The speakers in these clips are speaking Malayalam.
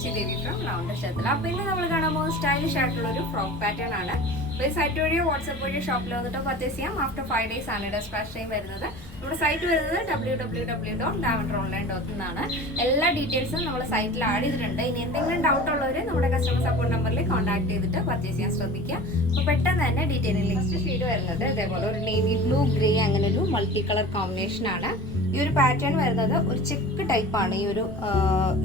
Ruchi Devi from Lavender Shatala. അപ്പോൾ ഇന്ന് നമ്മൾ കാണാൻ പോകുന്ന സ്റ്റൈലിഷ് ആയിട്ടുള്ള ഒരു ഫ്രോക്ക് പാറ്റേൺ ആണ്. അപ്പോൾ ഈ സൈറ്റ് വഴിയോ വാട്സ്ആപ്പ് വഴിയോ ഷോപ്പിൽ വന്നിട്ട് പർച്ചേസ് ചെയ്യാം. ആഫ്റ്റർ 5 days ആണ് ഡെസ്പാച്ച് ടൈം വരുന്നത്. നമ്മുടെ സൈറ്റ് വരുന്നത് www.lavenderonline.in എന്നാണ്. എല്ലാ ഡീറ്റെയിൽസും നമ്മൾ സൈറ്റിൽ ആഡ് ചെയ്തിട്ടുണ്ട്. ഇനി എന്തെങ്കിലും ഡൗട്ട് ഉള്ളവർ നമ്മുടെ കസ്റ്റമർ സപ്പോർട്ട് നമ്പറിൽ കോൺടാക്ട് ചെയ്തിട്ട് പർച്ചേസ് ചെയ്യാൻ ശ്രദ്ധിക്കുക. അപ്പോൾ പെട്ടെന്ന് തന്നെ ഡീറ്റെയിലിംഗ് നെക്സ്റ്റ് ഷെയ്ഡ് വരുന്നത് ഇതേപോലെ ഒരു നേവി ബ്ലൂ ഗ്രേ അങ്ങനെ ഒരു മൾട്ടി കളർ കോമ്പിനേഷൻ ആണ്. ഈ ഒരു പാറ്റേൺ വരുന്നത് ഒരു ചെക്ക് ടൈപ്പാണ്. ഈ ഒരു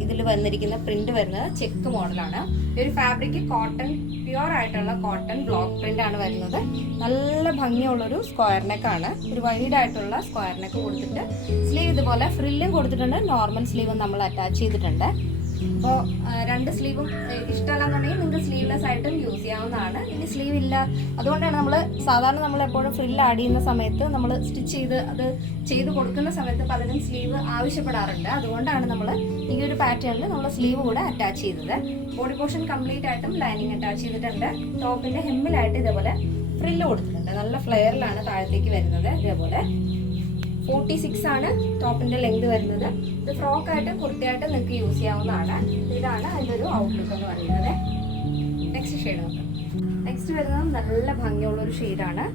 ഇതിൽ വന്നിരിക്കുന്ന പ്രിന്റ് വരുന്നത് ചെക്ക് മോഡലാണ്. ഈ ഒരു ഫാബ്രിക് കോട്ടൺ പ്യുവർ ആയിട്ടുള്ള കോട്ടൺ ബ്ലോക്ക് പ്രിന്റ് ആണ് വരുന്നത്. നല്ല ഭംഗിയുള്ളൊരു സ്ക്വയർ നെക്കാണ്. ഒരു വൈഡ് ആയിട്ടുള്ള സ്ക്വയർ നെക്ക് കൊടുത്തിട്ട് സ്ലീവ് ഇതുപോലെ ഫ്രില്ലും കൊടുത്തിട്ടുണ്ട്. നോർമൽ സ്ലീവും നമ്മൾ അറ്റാച്ച് ചെയ്തിട്ടുണ്ട്. അപ്പോൾ രണ്ട് സ്ലീവും ഇഷ്ടമല്ലാന്നുണ്ടെങ്കിൽ നിങ്ങൾക്ക് സ്ലീവ്ലെസ് ആയിട്ടും യൂസ് ചെയ്യാവുന്നതാണ്. ഇനി സ്ലീവ് ഇല്ല, അതുകൊണ്ടാണ് നമ്മൾ എപ്പോഴും ഫ്രില്ല് ആഡ് ചെയ്യുന്ന സമയത്ത് നമ്മൾ സ്റ്റിച്ച് ചെയ്ത് അത് ചെയ്ത് കൊടുക്കുന്ന സമയത്ത് പലരും സ്ലീവ് ആവശ്യപ്പെടാറുണ്ട്. അതുകൊണ്ടാണ് നമ്മൾ ഈ ഒരു പാറ്റേണിൽ നമ്മൾ സ്ലീവ് കൂടെ അറ്റാച്ച് ചെയ്തത്. ബോഡി പോർഷൻ കംപ്ലീറ്റ് ആയിട്ടും ലൈനിങ് അറ്റാച്ച് ചെയ്തിട്ടുണ്ട്. ടോപ്പിന്റെ ഹെമ്മിലായിട്ട് ഇതേപോലെ ഫ്രില്ല് കൊടുത്തിട്ടുണ്ട്. നല്ല ഫ്ലെയറിലാണ് താഴത്തേക്ക് വരുന്നത്. ഇതേപോലെ 46 ആണ് ടോപ്പിന്റെ ലെങ്ത് വരുന്നത്. ഇത് ഫ്രോക്ക് ആയിട്ടും കുർത്തിയായിട്ടും നിങ്ങൾക്ക് യൂസ് ചെയ്യാവുന്നതാണ്. ഇതാണ് അതിൻ്റെ ഒരു ഔട്ട്ലുക്ക് എന്ന് പറയുന്നത്. നെക്സ്റ്റ് ഷെയ്ഡ് നോക്കാം. നെക്സ്റ്റ് വരുന്നത് നല്ല ഭംഗിയുള്ള ഒരു ഷെയ്ഡാണ്.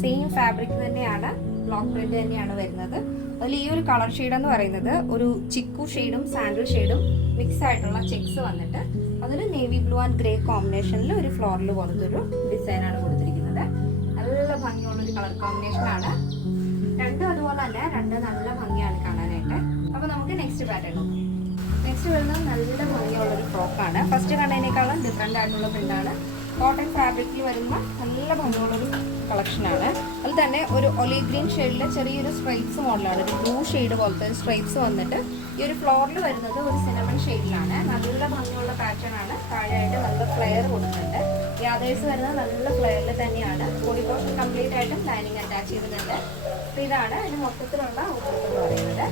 സെയിം ഫാബ്രിക് തന്നെയാണ്, ബ്ലോക്ക് പ്രിന്റ് തന്നെയാണ് വരുന്നത്. അതിൽ ഈ ഒരു കളർ ഷെയ്ഡ് എന്ന് പറയുന്നത് ഒരു ചിക്കു ഷെയ്ഡും സാൻഡിൽ ഷെയ്ഡും മിക്സ് ആയിട്ടുള്ള ചെക്സ് വന്നിട്ട് അതിൽ നേവി ബ്ലൂ ആൻഡ് ഗ്രേ കോമ്പിനേഷനിൽ ഒരു ഫ്ലോറൽ പോലത്തെ ഒരു ഡിസൈനാണ് കൊടുത്തിരിക്കുന്നത്. നല്ല ഭംഗിയുള്ളൊരു കളർ കോമ്പിനേഷൻ ആണ്. രണ്ടും അതുപോലെ തന്നെ നല്ല ഭംഗിയാണ് കാണാനായിട്ട്. അപ്പോൾ നമുക്ക് നെക്സ്റ്റ് പാറ്റേൺ നോക്കാം. നെക്സ്റ്റ് വരുന്നത് നല്ല ഭംഗിയുള്ളൊരു ഫ്രോക്കാണ്. ഫസ്റ്റ് കണ്ടതിനേക്കാളും ഡിഫറെൻ്റ് ആയിട്ടുള്ള പ്രിൻ്റാണ്. കോട്ടൺ ഫാബ്രിക്കിൽ വരുന്ന നല്ല ഭംഗിയുള്ളൊരു കളക്ഷനാണ്. അതിൽ തന്നെ ഒരു ഒലി ഗ്രീൻ ഷെയ്ഡിൽ ചെറിയൊരു സ്ട്രൈപ്സ് മോഡലാണ്. ഒരു ബ്ലൂ ഷെയ്ഡ് പോലത്തെ ഒരു സ്ട്രൈപ്സ് വന്നിട്ട് ഈ ഒരു ഫ്ലോറിൽ വരുന്നത് ഒരു സിനമൺ ഷെയ്ഡിലാണ്. നല്ല ഭംഗിയുള്ള പാറ്റേൺ ആണ്. താഴെയായിട്ട് നല്ല ഫ്ലെയർ കൊടുക്കുന്നുണ്ട്. യാദേഴ്സ് വരുന്നത് നല്ല ഫ്ലെയറിൽ തന്നെയാണ്. ബോഡി പോർഷൻ കംപ്ലീറ്റ് ആയിട്ടും ലൈനിങ് അറ്റാച്ച് ചെയ്തിട്ടുണ്ട്. അപ്പോൾ ഇതാണ് അതിന് മൊത്തത്തിലുള്ള ഔട്ട്ലുക്ക് എന്ന് പറയുന്നത്.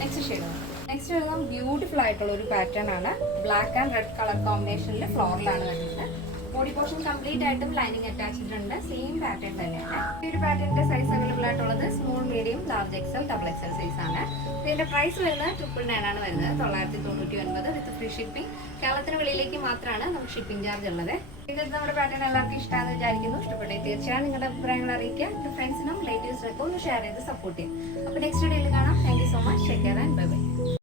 നെക്സ്റ്റ് ഷെയ്ഡ് നെക്സ്റ്റ് വരുന്നത് ബ്യൂട്ടിഫുൾ ആയിട്ടുള്ള ഒരു പാറ്റേൺ ആണ്. ബ്ലാക്ക് ആൻഡ് റെഡ് കളർ കോമ്പിനേഷനിൽ ഫ്ലോറിലാണ് വരുന്നത്. ബോഡി പോർഷൻ കംപ്ലീറ്റ് ആയിട്ടും ലൈനിങ് അറ്റാച്ച് ചെയ്തിട്ടുണ്ട്. സെയിം പാറ്റേൺ തന്നെയാണ്. ഈ ഒരു പാറ്റേണിന്റെ സൈസ് അവൈലബിൾ ആയിട്ടുള്ളത് small, medium, large XL, double XL size ആണ്. ഇതിന്റെ പ്രൈസ് വരുന്നത് 999 ആണ് വരുന്നത്. 999 വിത്ത് ഫ്രീ ഷിപ്പിംഗ്. കേരളത്തിന് വെളിയിലേക്ക് മാത്രമാണ് നമുക്ക് ഷിപ്പിംഗ് ചാർജ് ഉള്ളത്. ഇന്നത്തെ നമ്മുടെ പാറ്റേൺ എല്ലാവർക്കും ഇഷ്ടമാണെന്ന് വിചാരിക്കുന്നു. ഇഷ്ടപ്പെട്ടെങ്കിൽ തീർച്ചയായും നിങ്ങളുടെ അഭിപ്രായങ്ങൾ അറിയിക്കുക. ഫ്രണ്ട്സിനും റിലേറ്റീവ്സിനൊക്കെ ഒന്ന് ഷെയർ ചെയ്ത് സപ്പോർട്ട് ചെയ്യും. അപ്പോൾ നെക്സ്റ്റ് വീഡിയോയിൽ കാണാം. Thank you so much. Take care and bye bye.